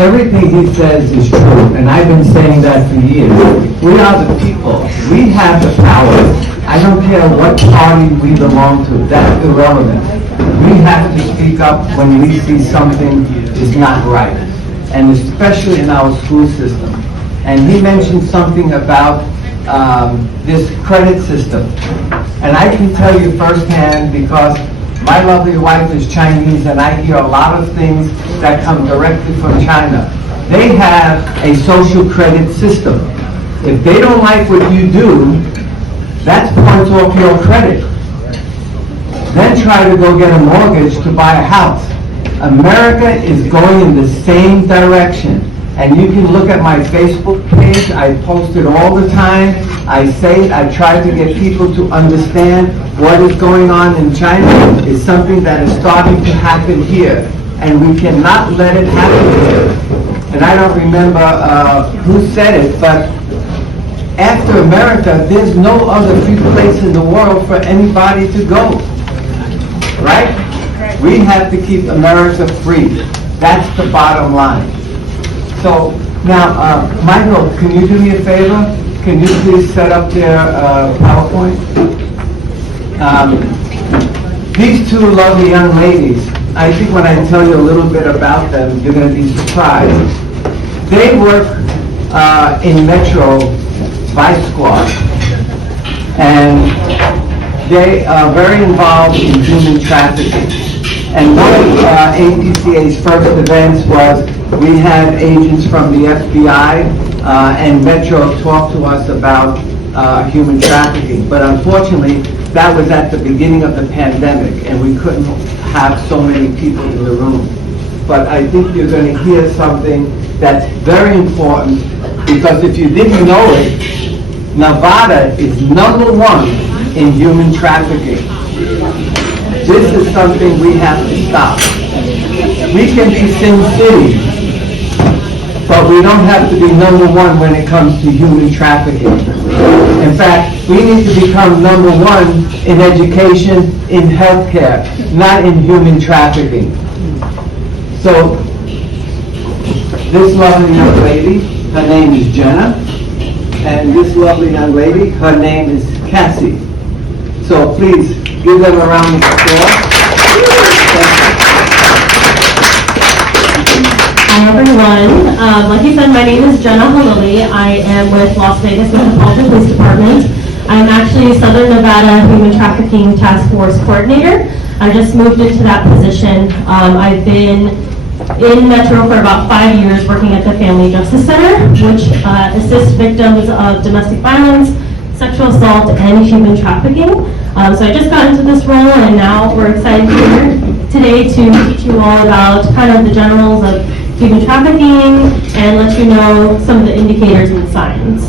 everything he says is true, and I've been saying that for years. We are the people. We have the power. I don't care what party we belong to. That's irrelevant. We have to speak up when we see something is not right, and especially in our school system. And he mentioned something about this credit system. And I can tell you firsthand, because my lovely wife is Chinese, and I hear a lot of things that come directly from China. They have a social credit system. If they don't like what you do, that points off your credit. Then try to go get a mortgage to buy a house. America is going in the same direction. And you can look at my Facebook page. I post it all the time. I say it. I try to get people to understand what is going on in China is something that is starting to happen here. And we cannot let it happen here. And I don't remember who said it, but after America, there's no other free place in the world for anybody to go. Right? We have to keep America free. That's the bottom line. So now, Michael, can you do me a favor? Can you please set up their PowerPoint? These two lovely young ladies, I think when I tell you a little bit about them, you're going to be surprised. They work in Metro Vice Squad, and they are very involved in human trafficking. And one of APCA's first events was we had agents from the FBI and Metro talk to us about human trafficking. But unfortunately, that was at the beginning of the pandemic, and we couldn't have so many people in the room. But I think you're going to hear something that's very important, because if you didn't know it, Nevada is #1 in human trafficking. This is something we have to stop. We can be Sin City, but we don't have to be #1 when it comes to human trafficking. In fact, we need to become #1 in education, in healthcare, not in human trafficking. So, this lovely young lady, her name is Jenna, and this lovely young lady, her name is Cassie. So please, give them a round of applause. Hi everyone. Like you said, my name is Jenna Halili. I am with Las Vegas Metropolitan Police Department. I'm actually Southern Nevada Human Trafficking Task Force Coordinator. I just moved into that position. I've been in Metro for about 5 years working at the Family Justice Center, which assists victims of domestic violence, sexual assault, and human trafficking. So I just got into this role, and now we're excited here today to teach you all about kind of the generals of human trafficking and let you know some of the indicators and signs.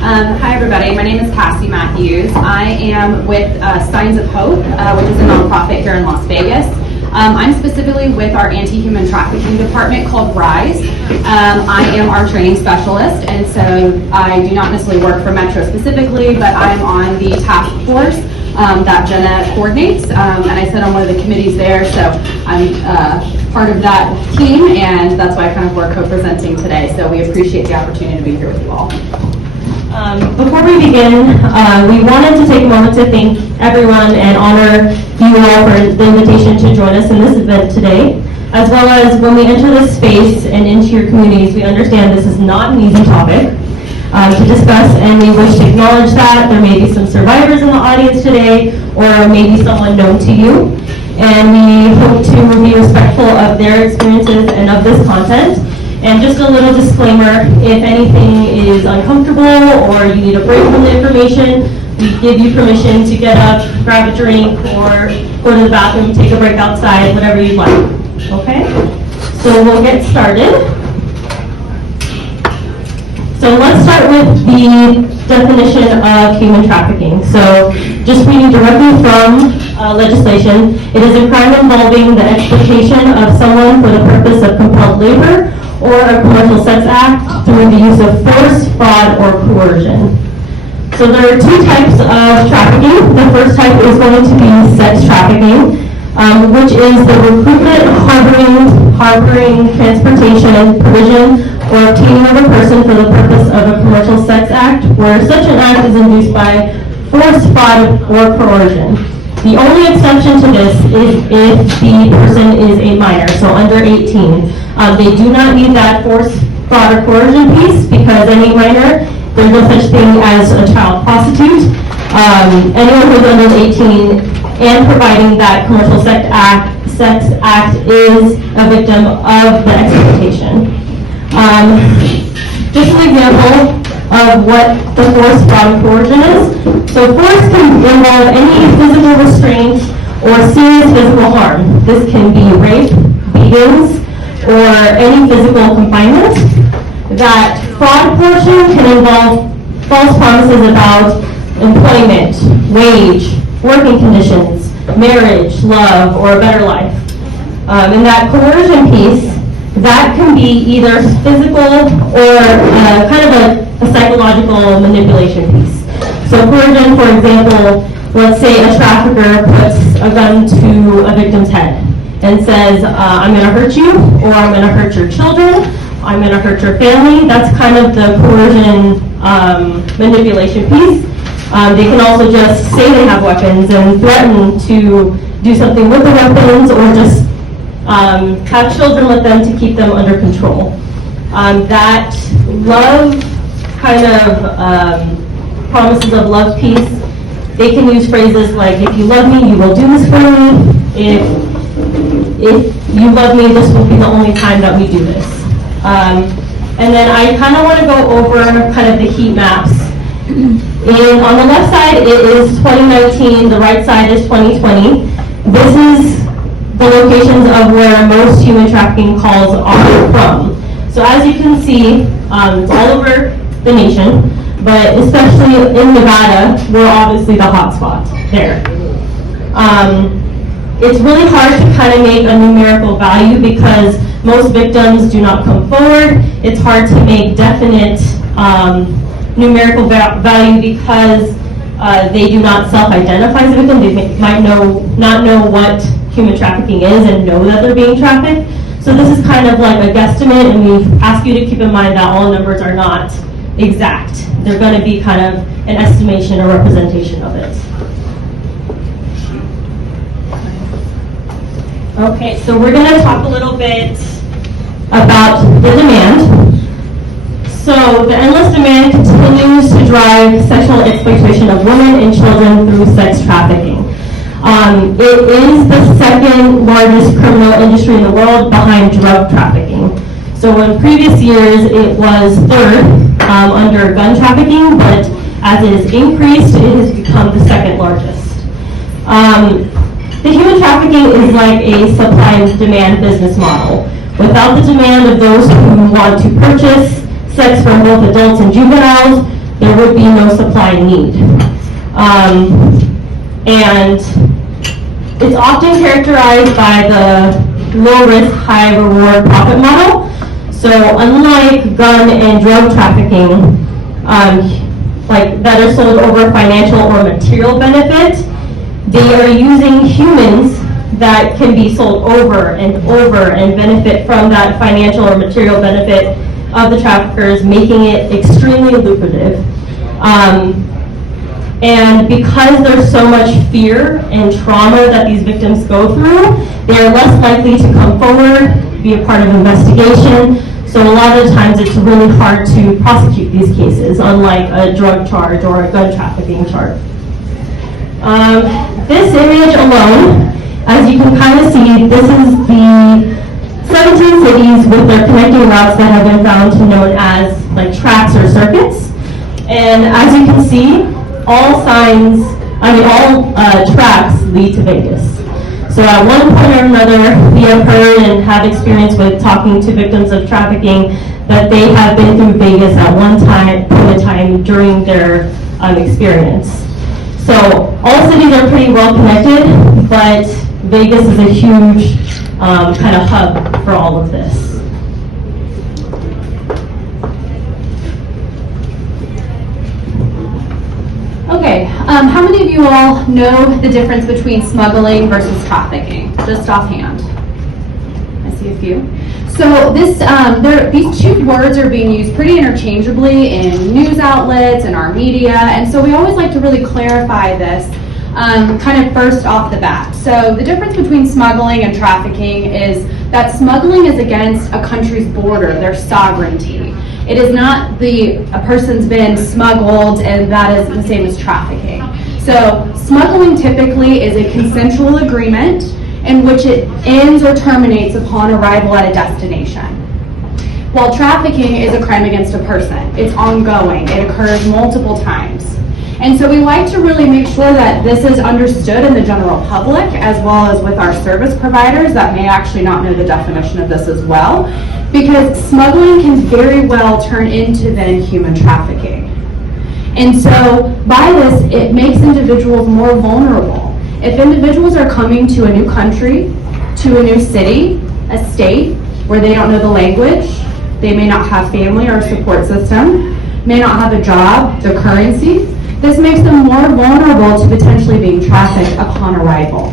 Hi everybody, my name is Cassie Mateus. I am with Signs of Hope, which is a nonprofit here in Las Vegas. I'm specifically with our anti-human trafficking department called RISE. I am our training specialist, and so I do not necessarily work for Metro specifically, but I'm on the task force that Jenna coordinates, and I sit on one of the committees there, so I'm part of that team, and that's why I kind of work co-presenting today, so we appreciate the opportunity to be here with you all. Before we begin, we wanted to take a moment to thank everyone and honor you all for the invitation to join us in this event today. As well as when we enter this space and into your communities, we understand this is not an easy topic to discuss, and we wish to acknowledge that. There may be some survivors in the audience today, or maybe someone known to you. And we hope to be respectful of their experiences and of this content. And just a little disclaimer, if anything is uncomfortable or you need a break from the information, we give you permission to get up, grab a drink, or go to the bathroom, take a break outside, whatever you'd like. Okay? So we'll get started. So let's start with the definition of human trafficking. So just reading directly from legislation, it is a crime involving the exploitation of someone for the purpose of compelled labor or a commercial sex act through the use of force, fraud, or coercion. So there are two types of trafficking. The first type is going to be sex trafficking. which is the recruitment, harboring, transportation, provision, or obtaining of a person for the purpose of a commercial sex act, where such an act is induced by force, fraud, or coercion. The only exception to this is if the person is a minor, so under 18. They do not need that force, fraud, or coercion piece because any minor, there's no such thing as a child prostitute. Anyone who's under 18 and providing that commercial sex act is a victim of the exploitation. Just an example of what the force, fraud, and coercion is. So force can involve any physical restraint or serious physical harm. This can be rape, beatings, or any physical confinement. That fraud portion can involve false promises about employment, wage, working conditions, marriage, love, or a better life. And that coercion piece, that can be either physical or kind of a psychological manipulation piece. So coercion, for example, let's say a trafficker puts a gun to a victim's head and says, I'm going to hurt you, or I'm going to hurt your children, I'm going to hurt your family. That's kind of the coercion manipulation piece. They can also just say they have weapons and threaten to do something with the weapons, or just have children with them to keep them under control. That love kind of promises of love piece, they can use phrases like, if you love me, you will do this for me. If you love me, this will be the only time that we do this. And then I kind of want to go over kind of the heat maps. And on the left side, it is 2019, the right side is 2020. This is the locations of where most human trafficking calls are from. So as you can see, it's all over the nation, but especially in Nevada, we're obviously the hot spot there. It's really hard to kind of make a numerical value because most victims do not come forward. It's hard to make definite numerical value because they do not self-identify as a victim. They might not know what human trafficking is and know that they're being trafficked. So this is kind of like a guesstimate, and we ask you to keep in mind that all numbers are not exact. They're going to be kind of an estimation or representation of it. Okay, so we're going to talk a little bit about the demand. So the endless demand continues to drive sexual exploitation of women and children through sex trafficking. It is the second largest criminal industry in the world behind drug trafficking. So in previous years, it was third under gun trafficking, but as it has increased, it has become the second largest. The human trafficking is like a supply and demand business model. Without the demand of those who want to purchase sex from both adults and juveniles, there would be no supply and need. And it's often characterized by the low-risk, high-reward profit model. So unlike gun and drug trafficking, like that are sold over financial or material benefit, they are using humans that can be sold over and benefit from that financial or material benefit of the traffickers, making it extremely lucrative. And because there's so much fear and trauma that these victims go through, they are less likely to come forward, be a part of investigation. So a lot of the times it's really hard to prosecute these cases, unlike a drug charge or a gun trafficking charge. This image alone, as you can kind of see, this is the 17 cities with their connecting routes that have been found to known as like tracks or circuits. And as you can see, all tracks lead to Vegas. So at one point or another, we have heard and have experience with talking to victims of trafficking that they have been through Vegas at one time during their experience. So all cities are pretty well connected, but Vegas is a huge kind of hub for all of this. Okay, How many of you all know the difference between smuggling versus trafficking? Just offhand. I see a few. So these two words are being used pretty interchangeably in news outlets and our media, and so we always like to really clarify this kind of first off the bat. So the difference between smuggling and trafficking is that smuggling is against a country's border, their sovereignty. It is not a person's been smuggled and that is the same as trafficking. So smuggling typically is a consensual agreement in which it ends or terminates upon arrival at a destination. While trafficking is a crime against a person. It's ongoing. It occurs multiple times. And so we like to really make sure that this is understood in the general public as well as with our service providers that may actually not know the definition of this as well, because smuggling can very well turn into then human trafficking. And so by this, it makes individuals more vulnerable. If individuals are coming to a new country, to a new city, a state where they don't know the language, they may not have family or support system, may not have a job, the currency, this makes them more vulnerable to potentially being trafficked upon arrival.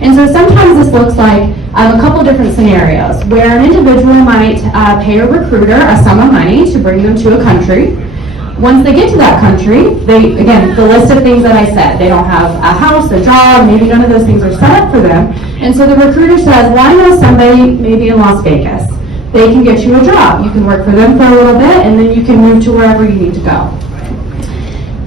And so sometimes this looks like a couple different scenarios where an individual might pay a recruiter a sum of money to bring them to a country. Once they get to that country, again, the list of things that I said, they don't have a house, a job, maybe none of those things are set up for them. And so the recruiter says, well, I know somebody maybe in Las Vegas. They can get you a job. You can work for them for a little bit, and then you can move to wherever you need to go.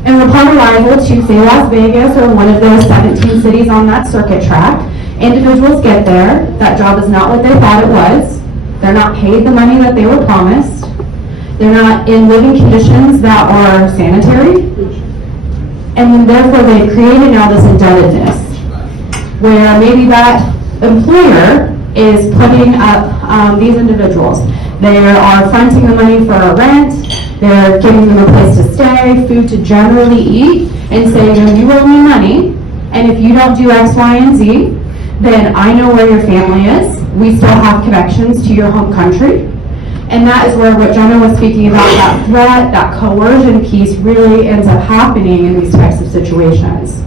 And upon arrival to, say, Las Vegas or one of those 17 cities on that circuit track, individuals get there. That job is not what they thought it was. They're not paid the money that they were promised. They're not in living conditions that are sanitary. And then therefore they've created now this indebtedness where maybe that employer is putting up these individuals. They are fronting the money for a rent. They're giving them a place to stay, food to generally eat, and saying, you owe me money, and if you don't do X, Y, and Z, then I know where your family is. We still have connections to your home country. And that is where what Jenna was speaking about, that threat, that coercion piece really ends up happening in these types of situations.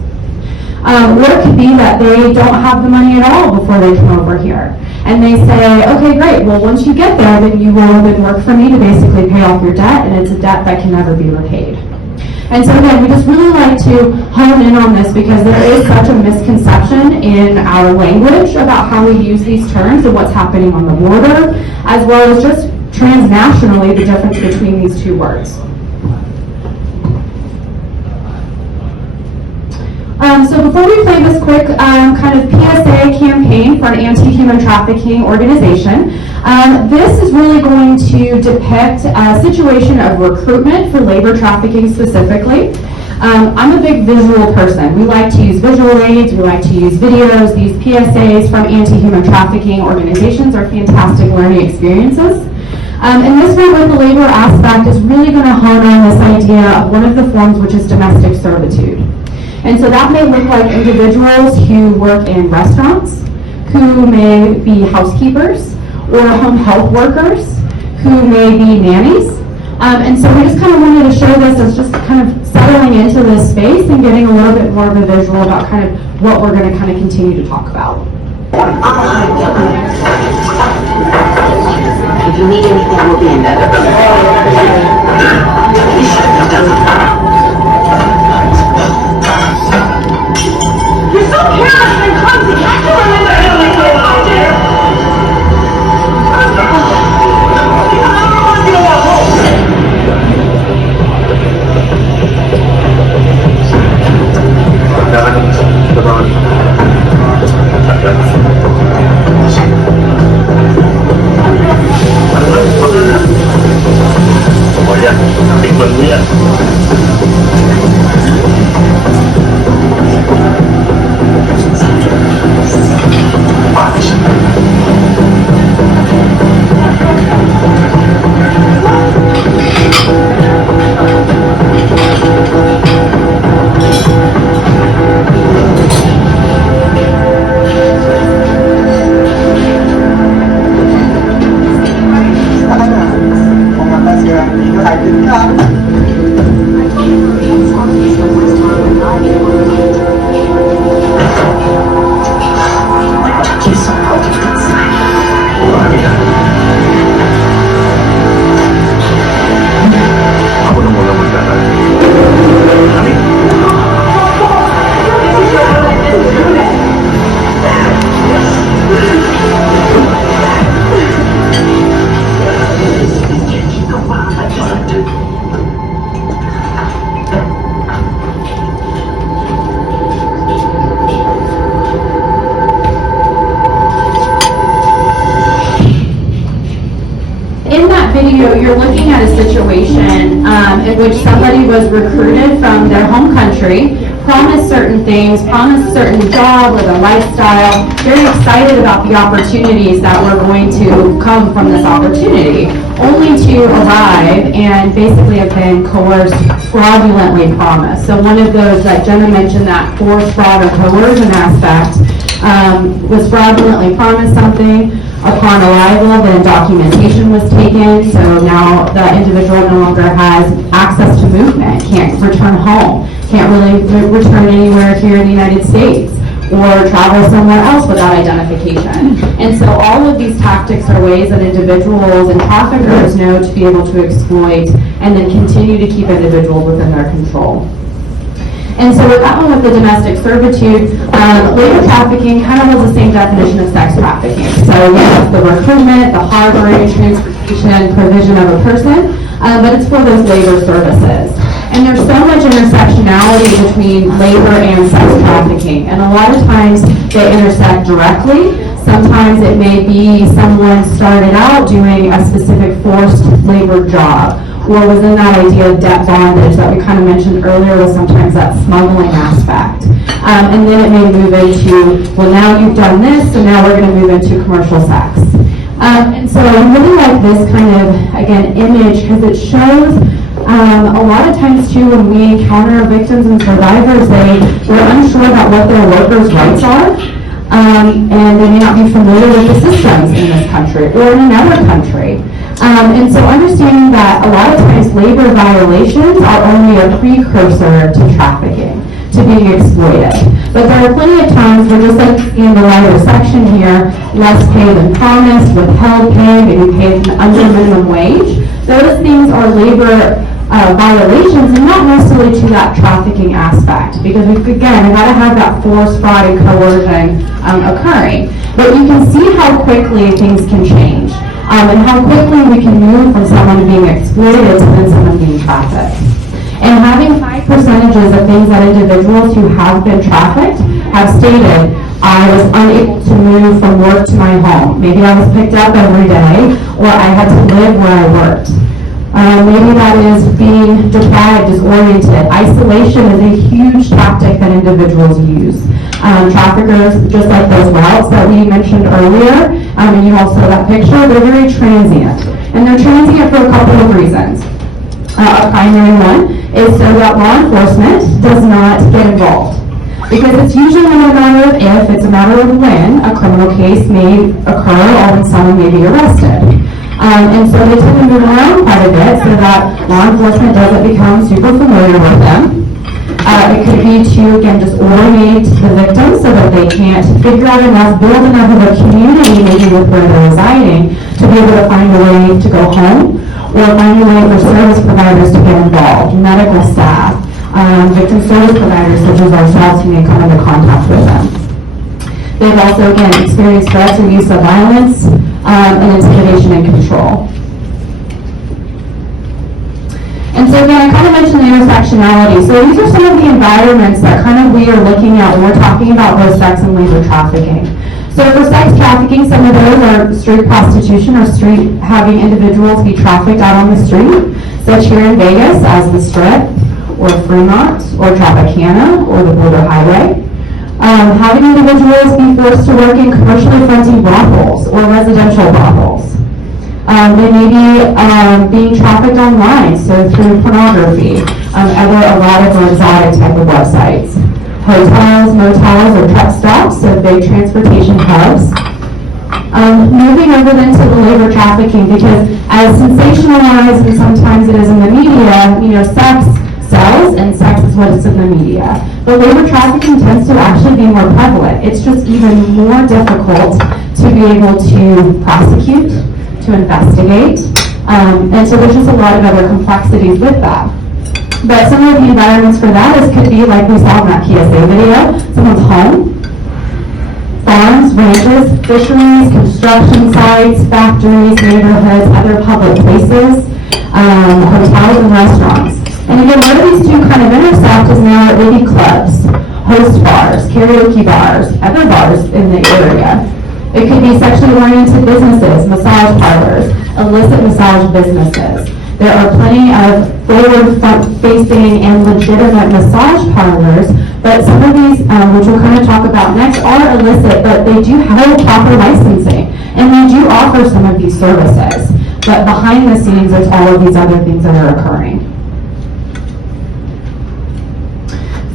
Or it could be that they don't have the money at all before they come over here. And they say, okay, great, well, once you get there, then you will then work for me to basically pay off your debt, and it's a debt that can never be repaid. And so again, we just really like to hone in on this because there is such a misconception in our language about how we use these terms and what's happening on the border, as well as just transnationally the difference between these two words. So before we play this quick kind of PSA campaign for an anti-human trafficking organization, this is really going to depict a situation of recruitment for labor trafficking specifically. I'm a big visual person. We like to use visual aids, we like to use videos. These PSAs from anti-human trafficking organizations are fantastic learning experiences. And this one with the labor aspect is really going to hone on this idea of one of the forms, which is domestic servitude. And so that may look like individuals who work in restaurants, who may be housekeepers, or home health workers, who may be nannies. And so we just kind of wanted to show this as just kind of settling into this space and getting a little bit more of a visual about kind of what we're going to kind of continue to talk about. If you need anything, we'll be in there. You're so careless and clumsy. Can't you remember everything you want to do? I don't want to go out home. Oh ya, tengo el día. you're looking at a situation in which somebody was recruited from their home country, promised certain things, promised a certain job with a lifestyle, very excited about the opportunities that were going to come from this opportunity, only to arrive and basically have been coerced, fraudulently promised. So one of those that Jenna mentioned, that forced fraud or coercion aspect, was fraudulently promised something. Upon arrival, then documentation was taken, so now the individual no longer has access to movement, can't return home, can't really return anywhere here in the United States, or travel somewhere else without identification. And so all of these tactics are ways that individuals and traffickers know to be able to exploit and then continue to keep individuals within their control. And so with that one, with the domestic servitude, labor trafficking kind of was the same definition of sex trafficking. So yes, the recruitment, the harboring, transportation, provision of a person, but it's for those labor services. And there's so much intersectionality between labor and sex trafficking. And a lot of times they intersect directly. Sometimes it may be someone started out doing a specific forced labor job, or was in that idea of debt bondage that we kind of mentioned earlier, was sometimes that smuggling aspect. And then it may move into, well, now you've done this, so now we're going to move into commercial sex. And so I really like this kind of, again, image, because it shows a lot of times too, when we encounter victims and survivors, we're unsure about what their workers' rights are, and they may not be familiar with the systems in this country or in another country. And so understanding that a lot of times labor violations are only a precursor to trafficking, to being exploited. But there are plenty of times where, just like in the lighter section here, less pay than promised, withheld pay, maybe paid under minimum wage, those things are labor violations, and not necessarily to that trafficking aspect, because we've got to have that force, fraud, and coercion occurring. But you can see how quickly things can change. And how quickly we can move from someone being exploited to then someone being trafficked. And having high percentages of things that individuals who have been trafficked have stated, I was unable to move from work to my home. Maybe I was picked up every day, or I had to live where I worked. Maybe that is being deprived, disoriented. Isolation is a huge tactic that individuals use. Traffickers, just like those routes that we mentioned earlier, and you all saw that picture, they're very transient. And they're transient for a couple of reasons. A primary one is so that law enforcement does not get involved. Because it's usually not a matter of if, it's a matter of when a criminal case may occur or when someone may be arrested. And so they tend to move around quite a bit so that law enforcement doesn't become super familiar with them. It could be to, again, just orientate the victim so that they can't figure out enough, build enough of a community maybe with where they're residing to be able to find a way to go home, or find a way for service providers to get involved, medical staff, victim service providers such as ourselves who may come into contact with them. They've also, again, experienced threats or use of violence and intimidation and control. And so again, I kind of mentioned the intersectionality. So these are some of the environments that kind of we are looking at when we're talking about both sex and labor trafficking. So for sex trafficking, some of those are street prostitution, or street having individuals be trafficked out on the street, such here in Vegas as the Strip, or Fremont, or Tropicana, or the Border Highway. Having individuals be forced to work in commercially fronting brothels or residential brothels. They may be being trafficked online, so through pornography, a lot of exotic type of websites. Hotels, motels, or truck stops, so big transportation hubs. Moving over then to the labor trafficking, because as sensationalized and sometimes it is in the media, sex sells and sex is what is in the media. But labor trafficking tends to actually be more prevalent. It's just even more difficult to be able to prosecute, to investigate, and so there's just a lot of other complexities with that. But some of the environments for that could be like we saw in that PSA video, someone's home, farms, ranches, fisheries, construction sites, factories, neighborhoods, other public places, hotels and restaurants. And again, where these two kind of intersect is now maybe clubs, host bars, karaoke bars, other bars in the area. It could be sexually oriented businesses, massage parlors, illicit massage businesses. There are plenty of forward, front-facing, and legitimate massage parlors, but some of these, which we'll kind of talk about next, are illicit, but they do have proper licensing, and they do offer some of these services. But behind the scenes, it's all of these other things that are occurring.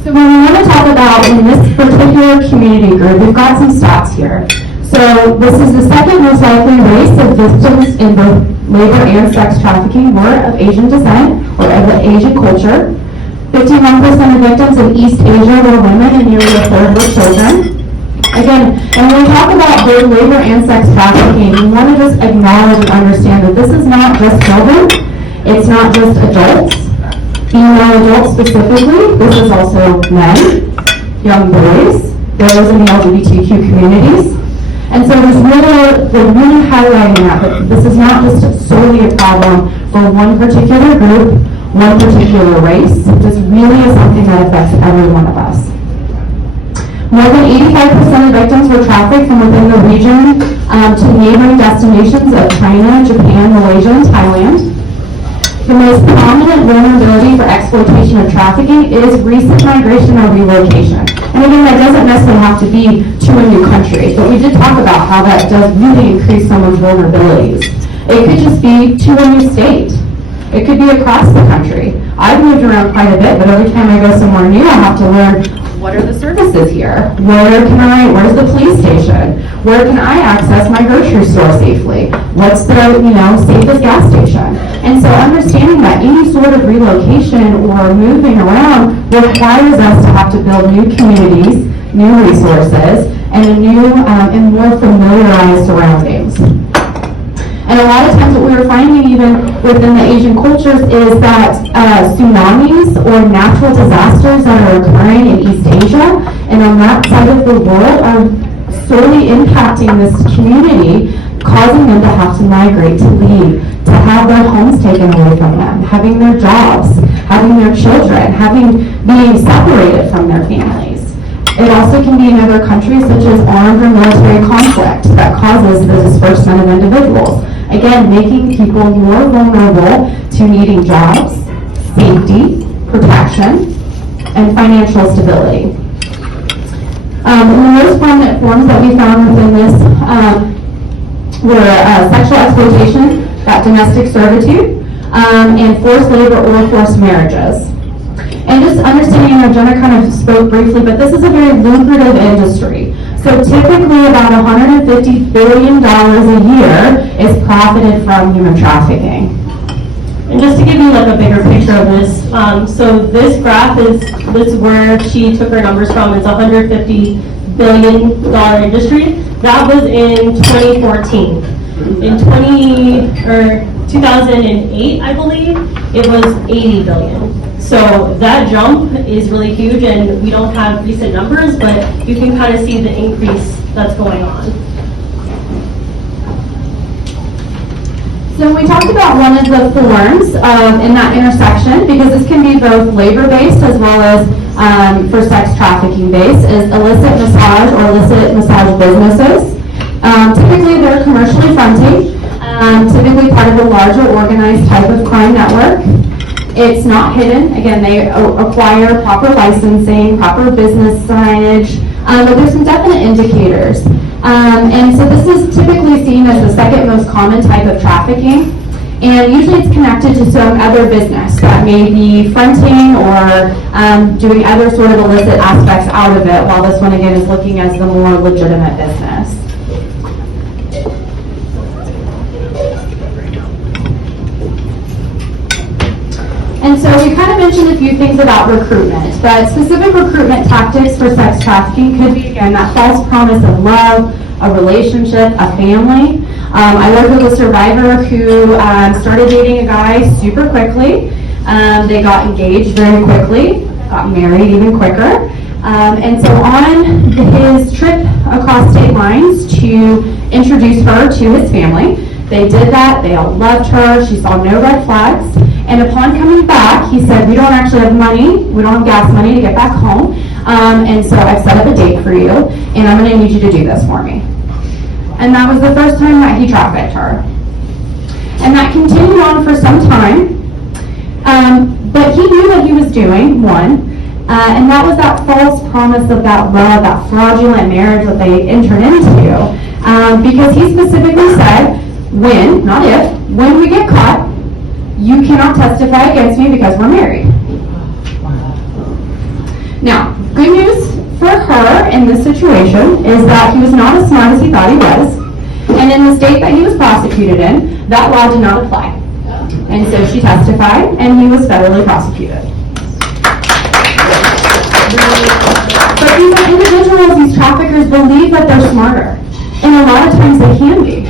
So when we want to talk about in this particular community group, we've got some stats here. So this is the second most likely race of victims in both labor and sex trafficking were of Asian descent or of the Asian culture. 51% of victims in East Asia were women and nearly a third were children. Again, when we talk about both labor and sex trafficking, we want to just acknowledge and understand that this is not just children, it's not just adults, female adults specifically, this is also men, young boys, those in the LGBTQ communities. And so we're really highlighting that this is not just solely a problem for one particular group, one particular race. This really is something that affects every one of us. More than 85% of victims were trafficked from within the region to neighboring destinations of China, Japan, Malaysia, and Thailand. The most prominent vulnerability for exploitation of trafficking is recent migration or relocation. And again, that doesn't necessarily have to be to a new country, but we did talk about how that does really increase someone's vulnerabilities. It could just be to a new state. It could be across the country. I've moved around quite a bit, but every time I go somewhere new, I have to learn, what are the services here? Where's the police station? Where can I access my grocery store safely? What's the, safest gas station? And so understanding that any sort of relocation or moving around requires us to have to build new communities, new resources, and a new and more familiarized surroundings. And a lot of times what we were finding even within the Asian cultures is that tsunamis or natural disasters that are occurring in East Asia and on that side of the world are solely impacting this community, causing them to have to migrate, to leave, to have their homes taken away from them, having their jobs, having their children, being separated from their families. It also can be in other countries such as armed or military conflict that causes the disbursement of individuals. Again, making people more vulnerable to needing jobs, safety, protection, and financial stability. The most prominent forms that we found within this were sexual exploitation, that domestic servitude, and forced labor or forced marriages. And just understanding, Jenna kind of spoke briefly, but this is a very lucrative industry. So typically about $150 billion a year is profited from human trafficking. And just to give you like a bigger picture of this, so this graph is where she took her numbers from. It's a $150 billion industry. That was in 2014. In 2008, I believe, it was 80 billion. So that jump is really huge, and we don't have recent numbers, but you can kind of see the increase that's going on. So we talked about one of the forms in that intersection, because this can be both labor-based as well as for sex trafficking-based, is illicit massage or illicit massage businesses. Typically they're commercially fronting, typically part of a larger organized type of crime network. It's not hidden. Again, they acquire proper licensing, proper business signage, but there's some definite indicators. And so this is typically seen as the second most common type of trafficking. And usually it's connected to some other business that may be fronting or doing other sort of illicit aspects out of it, while this one again is looking as the more legitimate business. And so we kind of mentioned a few things about recruitment, but specific recruitment tactics for sex trafficking could be, again, that false promise of love, a relationship, a family. I worked with a survivor who started dating a guy super quickly. They got engaged very quickly, got married even quicker. And so on his trip across state lines to introduce her to his family, they did that, they all loved her, she saw no red flags. And upon coming back, he said, we don't actually have money, we don't have gas money to get back home, and so I've set up a date for you, and I'm going to need you to do this for me. And that was the first time that he trafficked her. And that continued on for some time. But he knew what he was doing, one, and that was that false promise of that love, that fraudulent marriage that they entered into. Because he specifically said, when, not if, when we get caught, you cannot testify against me because we're married. Now, good news for her in this situation is that he was not as smart as he thought he was. And in the state that he was prosecuted in, that law did not apply. And so she testified, and he was federally prosecuted. But these individuals, these traffickers, believe that they're smarter. And a lot of times they can be.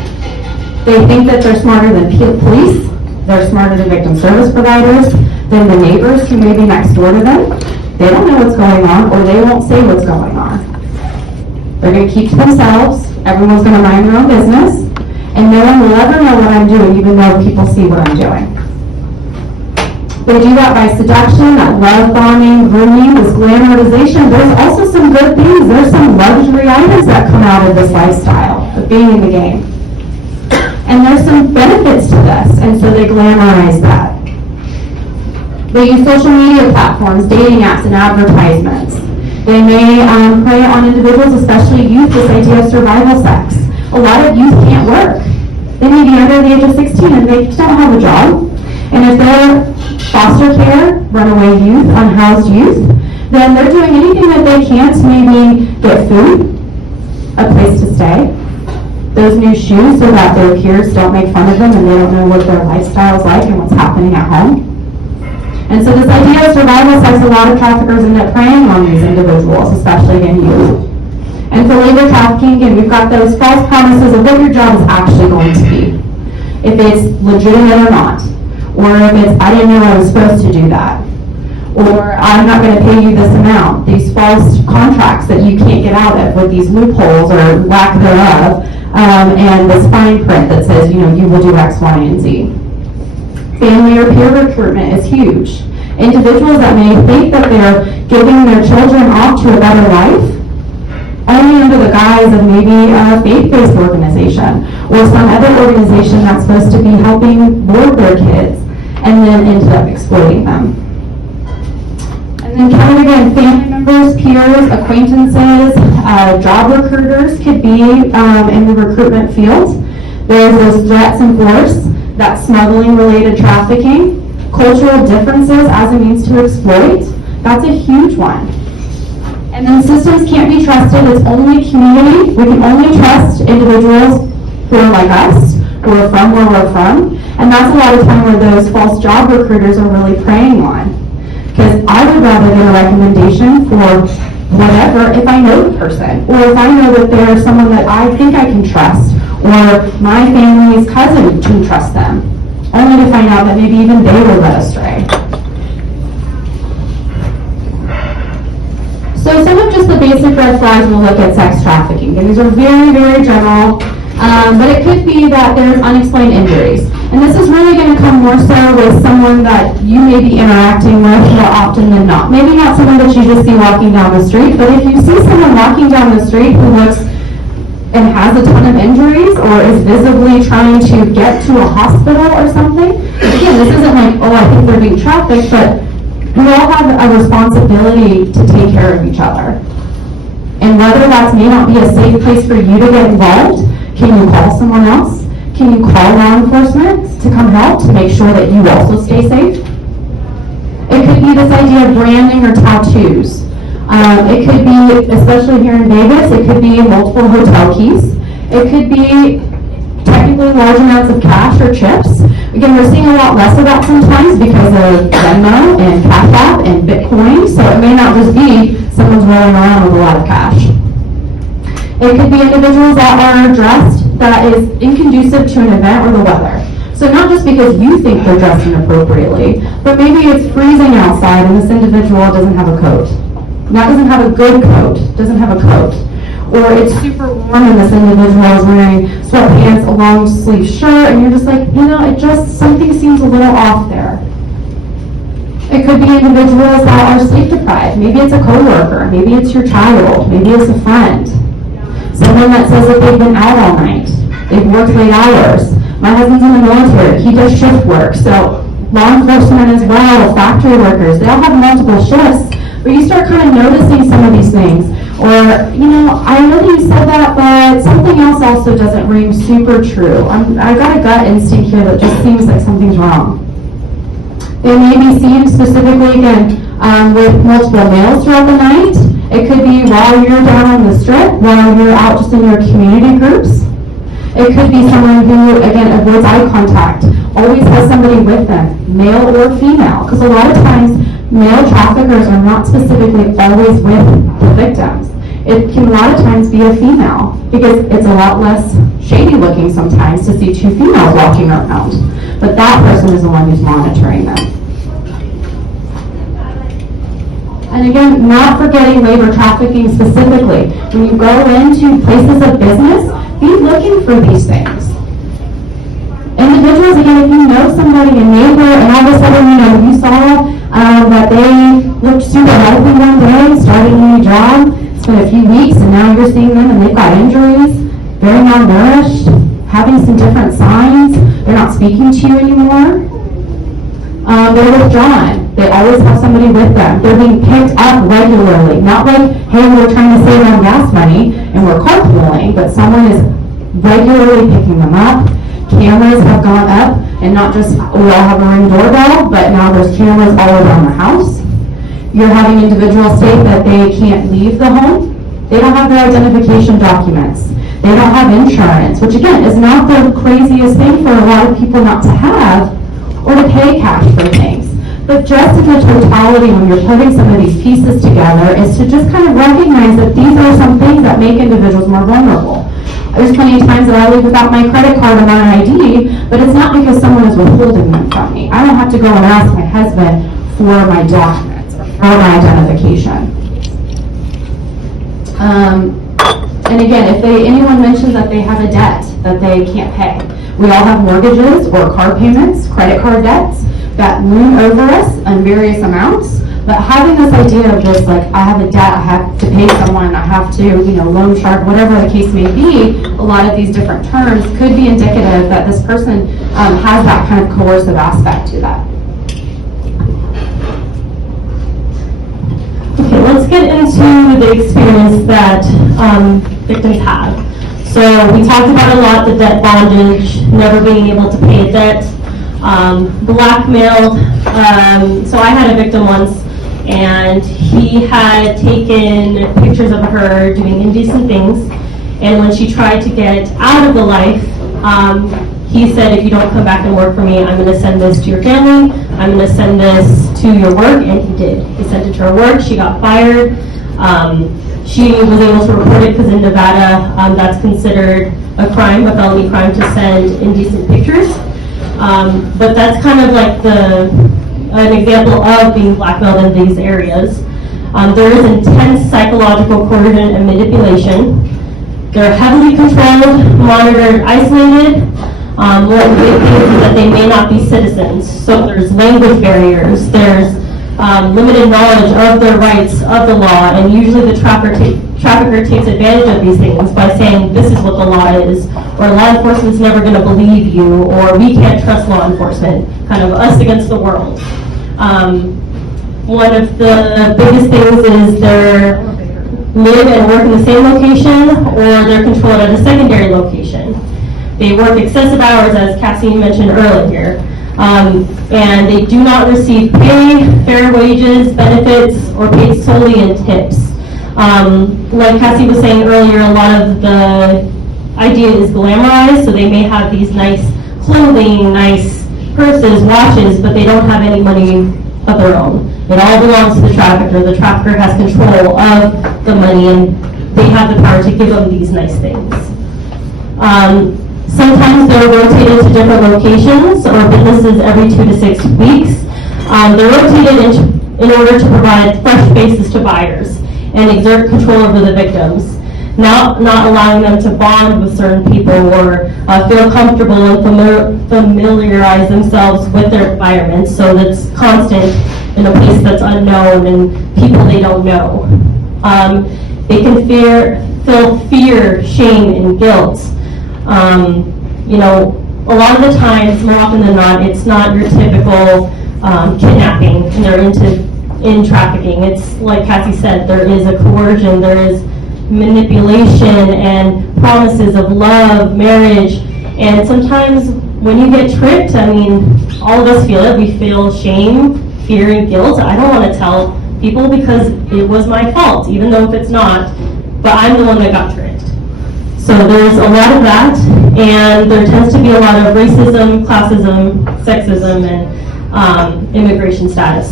They think that they're smarter than police, they're smarter than victim service providers, than the neighbors who may be next door to them. They don't know what's going on, or they won't say what's going on. They're going to keep to themselves, everyone's going to mind their own business, and no one will ever know what I'm doing, even though people see what I'm doing. They do that by seduction, that love bombing, grooming, this glamorization. There's also some good things. There's some luxury items that come out of this lifestyle of being in the game. And there's some benefits to this, and so they glamorize that. They use social media platforms, dating apps, and advertisements. They may prey on individuals, especially youth, this idea of survival sex. A lot of youth can't work. They may be under the age of 16 and they don't have a job. And if they're foster care, runaway youth, unhoused youth, then they're doing anything that they can to maybe get food, a place to stay, those new shoes so that their peers don't make fun of them and they don't know what their lifestyle is like and what's happening at home. And so this idea of survival sex, a lot of traffickers end up preying on these individuals, especially in youth. And for labor trafficking, again, we've got those false promises of what your job is actually going to be. If it's legitimate or not. Or if it's, I didn't know I was supposed to do that. Or I'm not going to pay you this amount. These false contracts that you can't get out of with these loopholes or lack thereof, and this fine print that says, you will do X, Y, and Z. Family or peer recruitment is huge. Individuals that may think that they're giving their children off to a better life, only under the guise of maybe a faith-based organization or some other organization that's supposed to be helping board their kids, and then ended up exploiting them. And then counted again, family members, peers, acquaintances, job recruiters could be in the recruitment field. There's those threats and force, that smuggling-related trafficking, cultural differences as a means to exploit. That's a huge one. And then systems can't be trusted. It's only community. We can only trust individuals who are like us, who are from where we're from. And that's a lot of time where those false job recruiters are really preying on. Because I would rather get a recommendation for whatever if I know the person, or if I know that they're someone that I think I can trust, or my family's cousin can trust them, only to find out that maybe even they were led astray. So some of just the basic red flags we'll look at sex trafficking. And these are very, very general, but it could be that there's unexplained injuries. And this is really going to come more so with someone that you may be interacting with more often than not. Maybe not someone that you just see walking down the street, but if you see someone walking down the street who looks and has a ton of injuries or is visibly trying to get to a hospital or something, again, this isn't like, oh, I think they're being trafficked, but we all have a responsibility to take care of each other. And whether that may not be a safe place for you to get involved, can you call someone else? Can you call law enforcement to come help to make sure that you also stay safe? It could be this idea of branding or tattoos. It could be, especially here in Vegas, it could be multiple hotel keys. It could be technically large amounts of cash or chips. Again, we're seeing a lot less of that sometimes because of Venmo and Cash App and Bitcoin, so it may not just be someone's rolling around with a lot of cash. It could be individuals that are dressed that is inconducive to an event or the weather. So not just because you think they're dressed inappropriately, but maybe it's freezing outside and this individual doesn't have a coat. That doesn't have a good coat, doesn't have a coat. Or it's super warm and this individual is wearing sweatpants, a long sleeve shirt, and you're just like, it just, something seems a little off there. It could be individuals that are sleep deprived. Maybe it's a coworker, maybe it's your child, maybe it's a friend. Someone that says that they've been out all night, they've worked late hours, My husband's in the military, he does shift work, so law enforcement as well, factory workers, they all have multiple shifts, but you start kind of noticing some of these things. Or, I know that you said that, but something else also doesn't ring super true. I got a gut instinct here that just seems like something's wrong. They may be seen specifically, again, with multiple males throughout the night. It could be while you're down on the strip, while you're out just in your community groups. It could be someone who, again, avoids eye contact, always has somebody with them, male or female, because a lot of times male traffickers are not specifically always with the victims. It can a lot of times be a female, because it's a lot less shady looking sometimes to see two females walking around. But that person is the one who's monitoring them. And again, not forgetting labor trafficking specifically. When you go into places of business, be looking for these things. Individuals, again, if you know somebody, a neighbor, and all of a sudden, you saw that they looked super healthy one day, started a new job, it's been a few weeks, and now you're seeing them and they've got injuries, very malnourished, having some different signs, they're not speaking to you anymore. They're withdrawn. They always have somebody with them. They're being picked up regularly. Not like, hey, we're trying to save on gas money and we're carpooling, but someone is regularly picking them up. Cameras have gone up, and not just we all have a Ring doorbell, but now there's cameras all around the house. You're having individuals state that they can't leave the home. They don't have their identification documents. They don't have insurance, which again is not the craziest thing for a lot of people not to have, or to pay cash for things. But just in the totality, when you're putting some of these pieces together, is to just kind of recognize that these are some things that make individuals more vulnerable. There's plenty of times that I leave without my credit card or my ID, but it's not because someone is withholding them from me. I don't have to go and ask my husband for my documents or for my identification. And again, if anyone mentions that they have a debt that they can't pay, we all have mortgages or car payments, credit card debts that loom over us in various amounts. But having this idea of just like, I have a debt, I have to pay someone, I have to, loan shark, whatever the case may be, a lot of these different terms could be indicative that this person has that kind of coercive aspect to that. Okay, let's get into the experience that victims have. So we talked about a lot, the debt bondage, never being able to pay a debt, blackmailed. So I had a victim once, and he had taken pictures of her doing indecent things, and when she tried to get out of the life, he said, if you don't come back and work for me, I'm going to send this to your family, I'm going to send this to your work, and he did. He sent it to her work, she got fired. She was able to report it because in Nevada, that's considered a crime, a felony crime, to send indecent pictures. But that's kind of like an example of being blackmailed in these areas. There is intense psychological coercion and manipulation. They're heavily controlled, monitored, isolated. One of the big things is that they may not be citizens. So there's language barriers, there's limited knowledge of their rights, of the law, and usually the trafficker takes advantage of these things by saying this is what the law is, or law enforcement's never going to believe you, or we can't trust law enforcement, kind of us against the world. One of the biggest things is they live and work in the same location, or they're controlled at a secondary location. They work excessive hours, as Caspian mentioned earlier, and they do not receive pay, fair wages, benefits, or paid solely in tips. Like Cassie was saying earlier, a lot of the idea is glamorized, so they may have these nice clothing, nice purses, watches, but they don't have any money of their own. It all belongs to the trafficker. The trafficker has control of the money, and they have the power to give them these nice things. Sometimes they're rotated to different locations or businesses every 2 to 6 weeks. They're rotated in order to provide fresh faces to buyers and exert control over the victims, not allowing them to bond with certain people or feel comfortable and familiarize themselves with their environment. So that's constant in a place that's unknown and people they don't know. They can feel fear, shame, and guilt. a lot of the times, more often than not, it's not your typical kidnapping and they're in trafficking. It's like Cassie said, there is a coercion, there is manipulation and promises of love, marriage, and sometimes when you get tricked, I mean, all of us feel it. We feel shame, fear, and guilt. I don't want to tell people because it was my fault, even though if it's not, but I'm the one that got tricked. So there's a lot of that, and there tends to be a lot of racism, classism, sexism, and immigration status.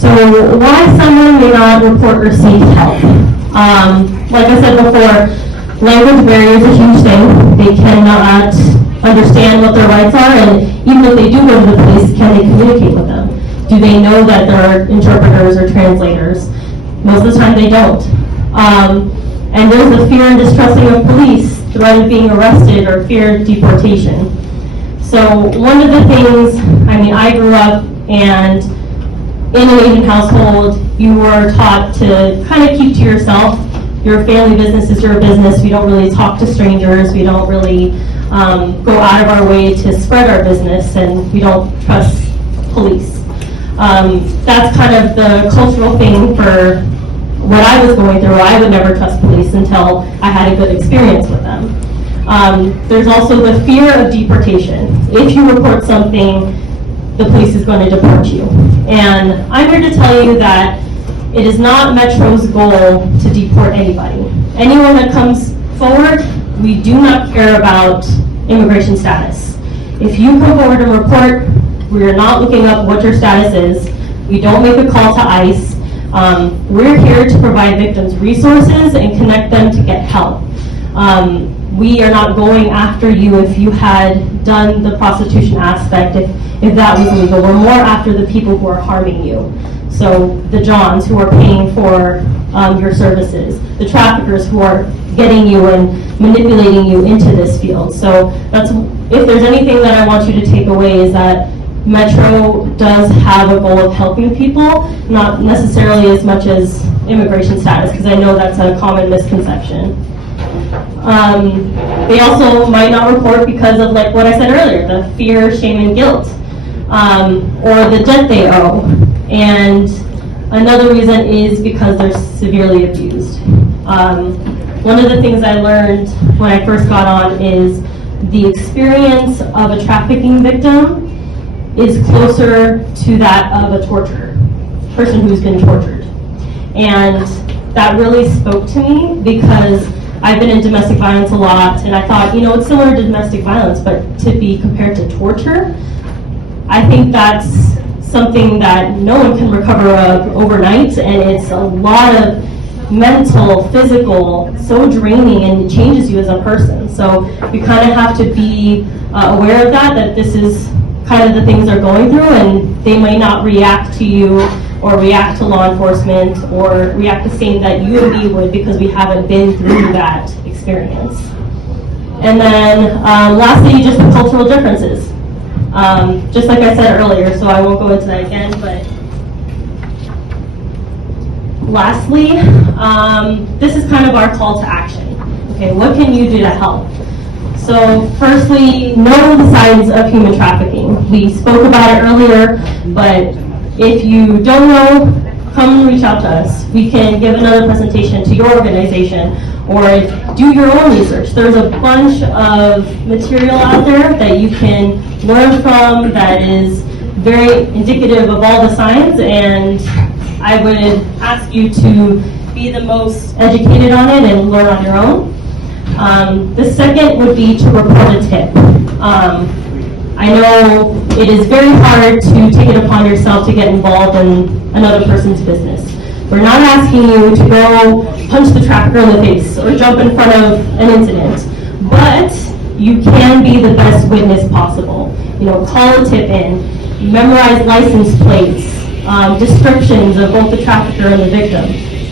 So why someone may not report or seek help? Like I said before, language barrier is a huge thing. They cannot understand what their rights are, and even if they do go to the police, can they communicate with them? Do they know that there are interpreters or translators? Most of the time they don't. And there's the fear and distrusting of police, threat of being arrested, or fear of deportation. So one of the things, I mean, I grew up and in an Asian household, you were taught to kind of keep to yourself. Your family business is your business. We don't really talk to strangers. We don't really go out of our way to spread our business, and we don't trust police. That's kind of the cultural thing for what I was going through. I would never trust police until I had a good experience with them. There's also the fear of deportation. If you report something, the police is going to deport you. And I'm here to tell you that it is not Metro's goal to deport anybody. Anyone that comes forward, we do not care about immigration status. If you come forward and report, we are not looking up what your status is. We don't make a call to ICE. We're here to provide victims resources and connect them to get help. We are not going after you if you had done the prostitution aspect, if that was illegal. We're more after the people who are harming you. So the Johns who are paying for your services, the traffickers who are getting you and manipulating you into this field. So that's, if there's anything that I want you to take away, is that Metro does have a goal of helping people, not necessarily as much as immigration status, because I know that's a common misconception. They also might not report because of, like what I said earlier, the fear, shame, and guilt, or the debt they owe. And another reason is because they're severely abused. One of the things I learned when I first got on is the experience of a trafficking victim is closer to that of a person who's been tortured. And that really spoke to me because I've been in domestic violence a lot, and I thought, it's similar to domestic violence, but to be compared to torture, I think that's something that no one can recover overnight, and it's a lot of mental, physical, so draining, and it changes you as a person. So you kind of have to be aware of that this is kind of the things they're going through, and they may not react to you or react to law enforcement or react the same that you and me would because we haven't been through that experience. And then lastly, just the cultural differences. Just like I said earlier, so I won't go into that again, but lastly, this is kind of our call to action. Okay, what can you do to help? So firstly, know the signs of human trafficking. We spoke about it earlier, but if you don't know, come reach out to us. We can give another presentation to your organization or do your own research. There's a bunch of material out there that you can learn from that is very indicative of all the signs, and I would ask you to be the most educated on it and learn on your own. The second would be to report a tip. I know it is very hard to take it upon yourself to get involved in another person's business. We're not asking you to go punch the trafficker in the face or jump in front of an incident, but you can be the best witness possible. Call a tip in, memorize license plates, descriptions of both the trafficker and the victim.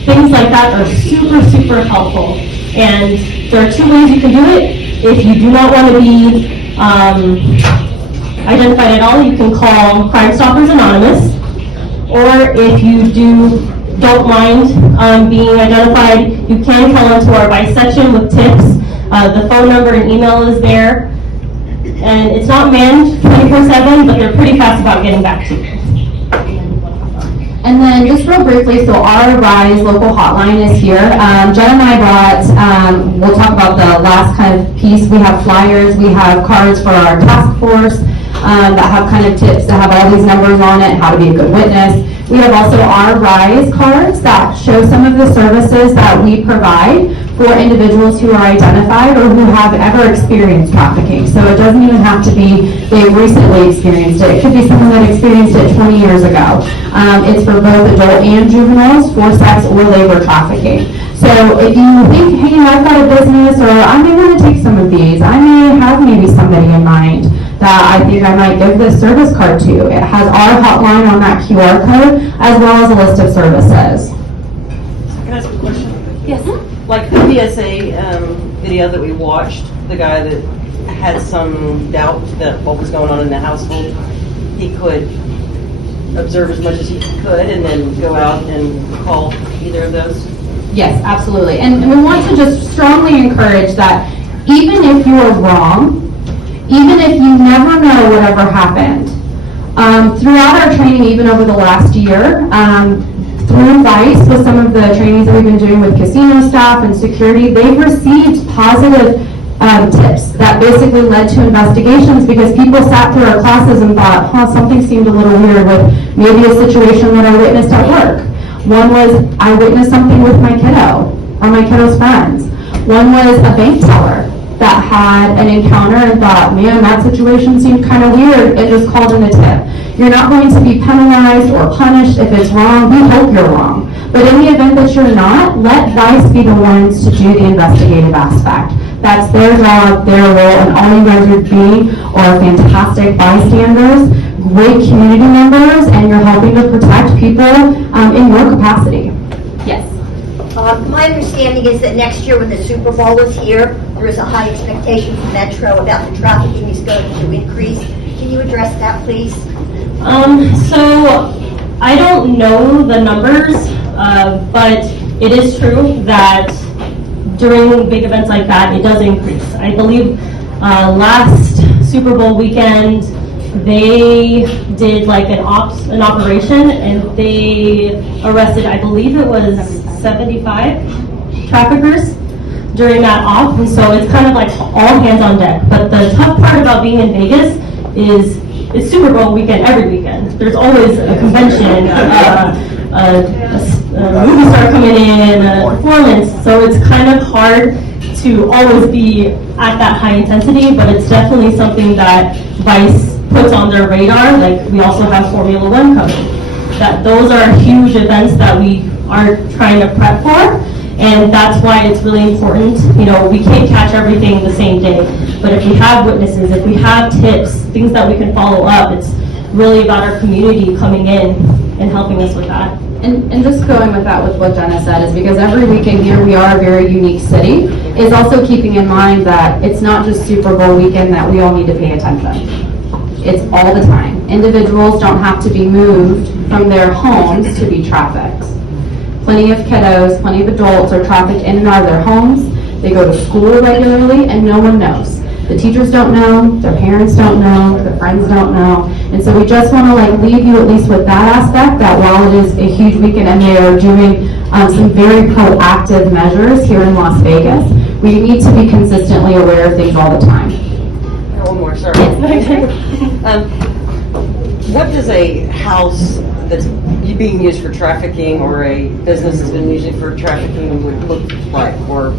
Things like that are super, super helpful. And there are two ways you can do it. If you do not want to be identified at all, you can call Crime Stoppers Anonymous. Or if you don't mind being identified, you can call into our Vice section with tips. The phone number and email is there. And it's not manned 24/7, but they're pretty fast about getting back to you. And then just real briefly, so our RISE local hotline is here. Jenna and I brought, we'll talk about the last kind of piece. We have flyers, we have cards for our task force that have kind of tips that have all these numbers on it, how to be a good witness. We have also our RISE cards that show some of the services that we provide for individuals who are identified or who have ever experienced trafficking. So it doesn't even have to be they recently experienced it. It could be someone that experienced it 20 years ago. It's for both adult and juveniles for sex or labor trafficking. So if you think, hey, I've got a business or I may want to take some of these, I may have maybe somebody in mind that I think I might give this service card to. It has our hotline on that QR code as well as a list of services. Can I ask a question? Yes. Like the PSA video that we watched, the guy that had some doubt that what was going on in the household, he could observe as much as he could and then go out and call either of those? Yes, absolutely. And we want to just strongly encourage that even if you are wrong, even if you never know whatever happened, throughout our training, even over the last year, through VICE, with some of the trainings that we've been doing with casino staff and security, they've received positive tips that basically led to investigations because people sat through our classes and thought, something seemed a little weird with maybe a situation that I witnessed at work. One was I witnessed something with my kiddo or my kiddo's friends. One was a bank teller that had an encounter and thought, man, that situation seemed kind of weird, and just called in a tip. You're not going to be penalized or punished if it's wrong. We hope you're wrong. But in the event that you're not, let VICE be the ones to do the investigative aspect. That's their job, their role, and all you guys are being are fantastic bystanders, great community members, and you're helping to protect people in your capacity. Yes. My understanding is that next year when the Super Bowl is here, there is a high expectation from Metro about the trafficking is going to increase. Can you address that, please? So I don't know the numbers, but it is true that during big events like that, it does increase. I believe last Super Bowl weekend, they did like an operation and they arrested, I believe it was 75 traffickers during that off, and so it's kind of like all hands on deck. But the tough part about being in Vegas is it's Super Bowl weekend every weekend. There's always a convention, a movie star coming in, a performance, so it's kind of hard to always be at that high intensity, but it's definitely something that VICE puts on their radar. Like we also have Formula One coming. That those are huge events that we are trying to prep for, and that's why it's really important. You know, we can't catch everything the same day, but if we have witnesses, if we have tips, things that we can follow up, it's really about our community coming in and helping us with that. And just going with that, with what Jenna said, is because every weekend here we are a very unique city, is also keeping in mind that it's not just Super Bowl weekend that we all need to pay attention. It's all the time. Individuals don't have to be moved from their homes to be trafficked. Plenty of kiddos, plenty of adults are trafficked in and out of their homes. They go to school regularly and no one knows. The teachers don't know, their parents don't know, their friends don't know. And so we just want to leave you at least with that aspect, that while it is a huge weekend and they are doing some very proactive measures here in Las Vegas, we need to be consistently aware of things all the time. One more, sorry. What does a house that's being used for trafficking or a business that's been used for trafficking would look like, or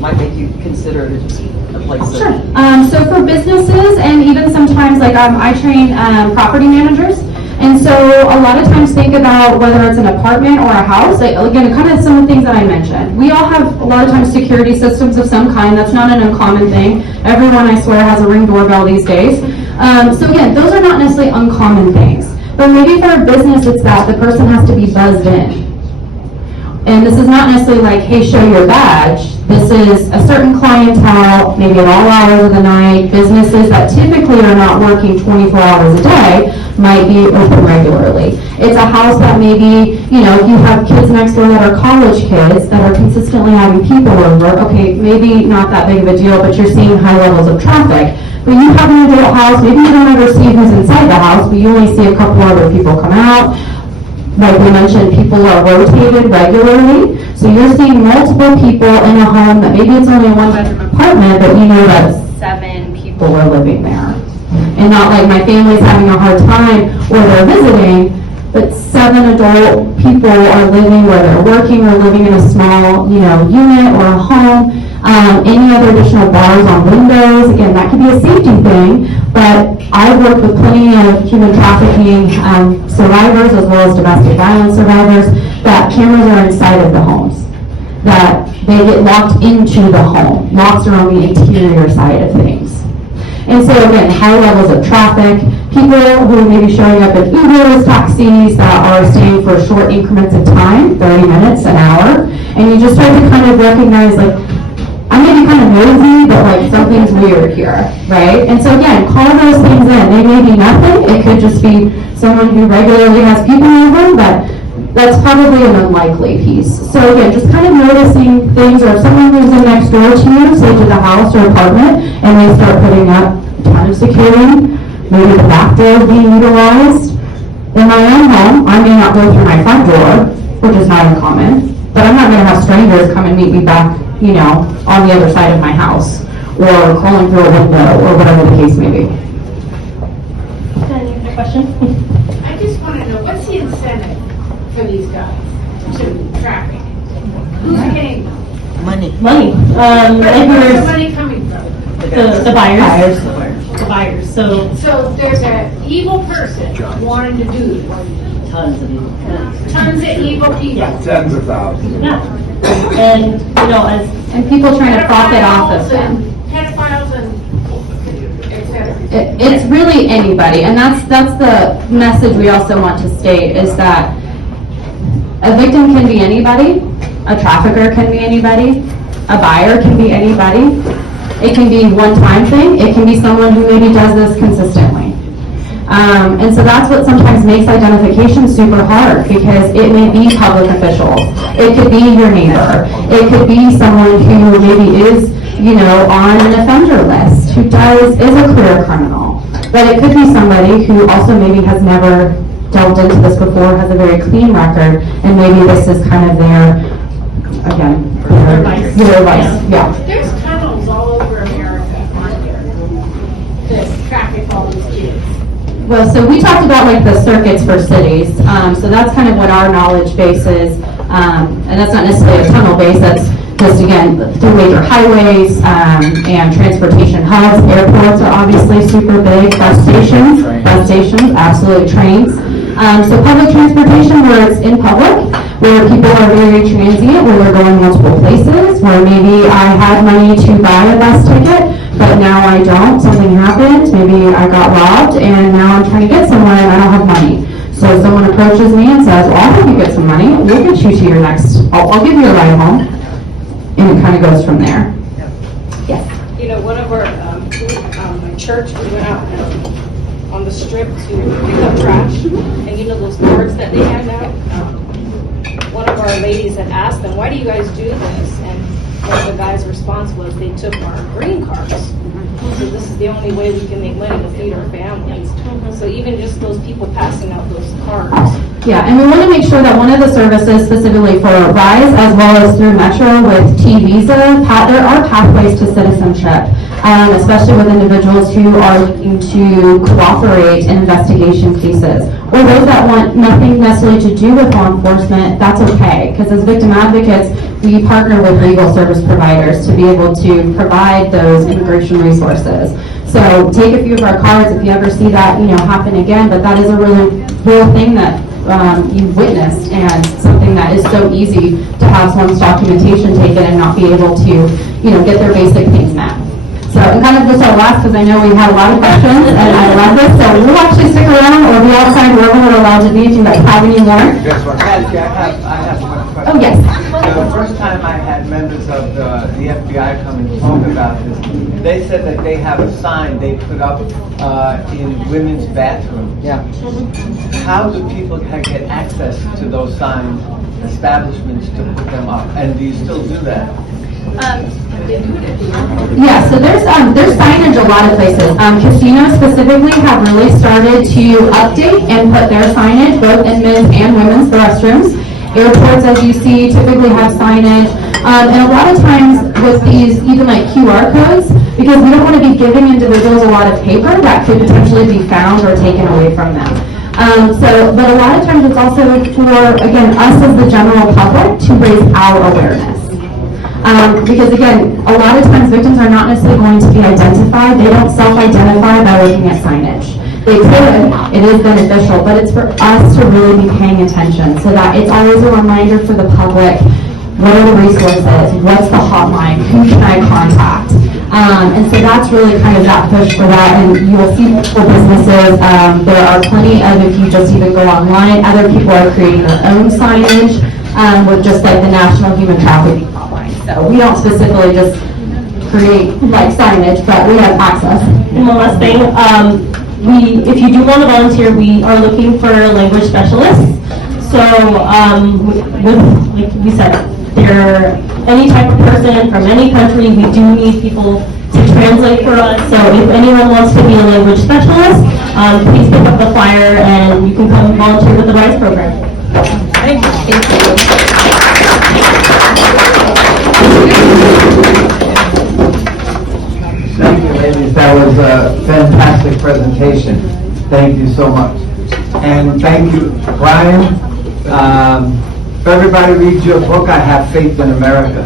might make you consider it a place? Sure. So for businesses and even sometimes I train property managers. And so a lot of times think about whether it's an apartment or a house. Again, kind of some of the things that I mentioned. We all have a lot of times security systems of some kind. That's not an uncommon thing. Everyone, I swear, has a Ring doorbell these days. So again, those are not necessarily uncommon things. But maybe for a business, it's that the person has to be buzzed in. And this is not necessarily like, hey, show your badge. This is a certain clientele, maybe at all hours of the night, businesses that typically are not working 24 hours a day, might be open regularly. It's a house that maybe, you know, if you have kids next door that are college kids that are consistently having people over, okay, maybe not that big of a deal, but you're seeing high levels of traffic. But you have an adult house, maybe you don't ever see who's inside the house, but you only see a couple other people come out. Like we mentioned, people are rotated regularly, so you're seeing multiple people in a home that maybe it's only a one-bedroom apartment, but you know that 7 people. people are living there. And not like my family's having a hard time or they're visiting, but 7 adult people are living where they're working or living in a small, you know, unit or a home. Any other additional bars on windows, again, that could be a safety thing, but I've worked with plenty of human trafficking survivors as well as domestic violence survivors that cameras are inside of the homes, that they get locked into the home. Locks are on the interior side of things. And so again, high levels of traffic, people who may be showing up in Ubers, taxis that are staying for short increments of time, 30 minutes, an hour, and you just start to kind of recognize, like, I may be kind of nosy, but like something's weird here, right? And so again, call those things in. They may be nothing. It could just be someone who regularly has people over, but that's probably an unlikely piece. So again, just kind of noticing things, or if someone moves in next door to you, say to the house or apartment, and they start putting up a ton of security, maybe the back door is being utilized. In my own home, I may not go through my front door, which is not uncommon, but I'm not going to have strangers come and meet me back, you know, on the other side of my house, or crawling through a window, or whatever the case may be. Any other questions? I just want to know, what's the incentive for these guys to traffic? Who's paying them? Money. Money. Where's the Like money coming from? the buyers. The buyers. So So there's an evil person wanting to do what he does. Tons of evil people. Tens of thousands. yeah, and you know, as And people trying to profit off of them. Pedophiles and et cetera. It's really anybody, and that's the message we also want to state, is that a victim can be anybody, a trafficker can be anybody, a buyer can be anybody. It can be one-time thing, it can be someone who maybe does this consistently. And so that's what sometimes makes identification super hard, because it may be public officials, it could be your neighbor, it could be someone who maybe is, you know, on an offender list, who is a career criminal. But it could be somebody who also maybe has never delved into this before, has a very clean record, and maybe this is kind of their, again, their vice, yeah. There's tunnels all over America, aren't there? That traffic all these kids. Well, so we talked about like the circuits for cities, so that's kind of what our knowledge base is, and that's not necessarily a tunnel base, that's just, again, through major highways and transportation hubs. Airports are obviously super big, bus stations, absolutely, trains. So public transportation where it's in public, where people are very transient, where they're going multiple places, where maybe I had money to buy a bus ticket, but now I don't, something happened, maybe I got robbed, and now I'm trying to get somewhere and I don't have money. So someone approaches me and says, well, I'll help you get some money, we'll get you to your next, I'll give you a ride home, and it kind of goes from there. Yes. You know, one of our, my church, we went out on the strip to pick up trash, and you know those cards that they hand out? One of our ladies had asked them, why do you guys do this? And one of the guy's response was, they took our green cards. So this is the only way we can make money to feed our families. So even just those people passing out those cards. Yeah, and we want to make sure that one of the services specifically for RISE, as well as through Metro with T-Visa, there are pathways to citizenship, especially with individuals who are looking to cooperate in investigation cases, or those that want nothing necessarily to do with law enforcement. That's okay, because as victim advocates, we partner with legal service providers to be able to provide those immigration resources. So take a few of our cards if you ever see that, you know, happen again, but that is a really real thing that you've witnessed, and something that is so easy to have someone's documentation taken and not be able to, you know, get their basic things met. So, and kind of just our last, because I know we had a lot of questions, and I love this, so we'll actually stick around or be outside wherever we're allowed to be if you guys have any more. Guess what? I have one question. Oh, yes. Well, the first time I had members of the FBI come and talk about this, they said that they have a sign they put up in women's bathrooms. Yeah. How do people get access to those signs, establishments to put them up? And do you still do that? Yeah, so there's signage a lot of places. Casinos specifically have really started to update and put their signage both in men's and women's restrooms. Airports, as you see, typically have signage. And a lot of times with these, even like QR codes, because we don't want to be giving individuals a lot of paper that could potentially be found or taken away from them. But a lot of times it's also for, again, us as the general public to raise our awareness. Because again, a lot of times victims are not necessarily going to be identified. They don't self-identify by looking at signage. They could, it is beneficial, but it's for us to really be paying attention so that it's always a reminder for the public, what are the resources, what's the hotline, who can I contact? And so that's really kind of that push for that, and you will see multiple businesses. There are plenty of, if you just even go online, other people are creating their own signage with just like the National Human Trafficking Hotline. So we don't specifically just create like signage, but we have access. And one last thing, if you do want to volunteer, we are looking for language specialists. So, like we said, they're any type of person from any country. We do need people to translate for us. So if anyone wants to be a language specialist, please pick up the flyer and you can come volunteer with the RISE program. Thank you. Thank you, ladies. That was a fantastic presentation. Thank you so much. And thank you, Brian. If everybody reads your book, I Have Faith in America.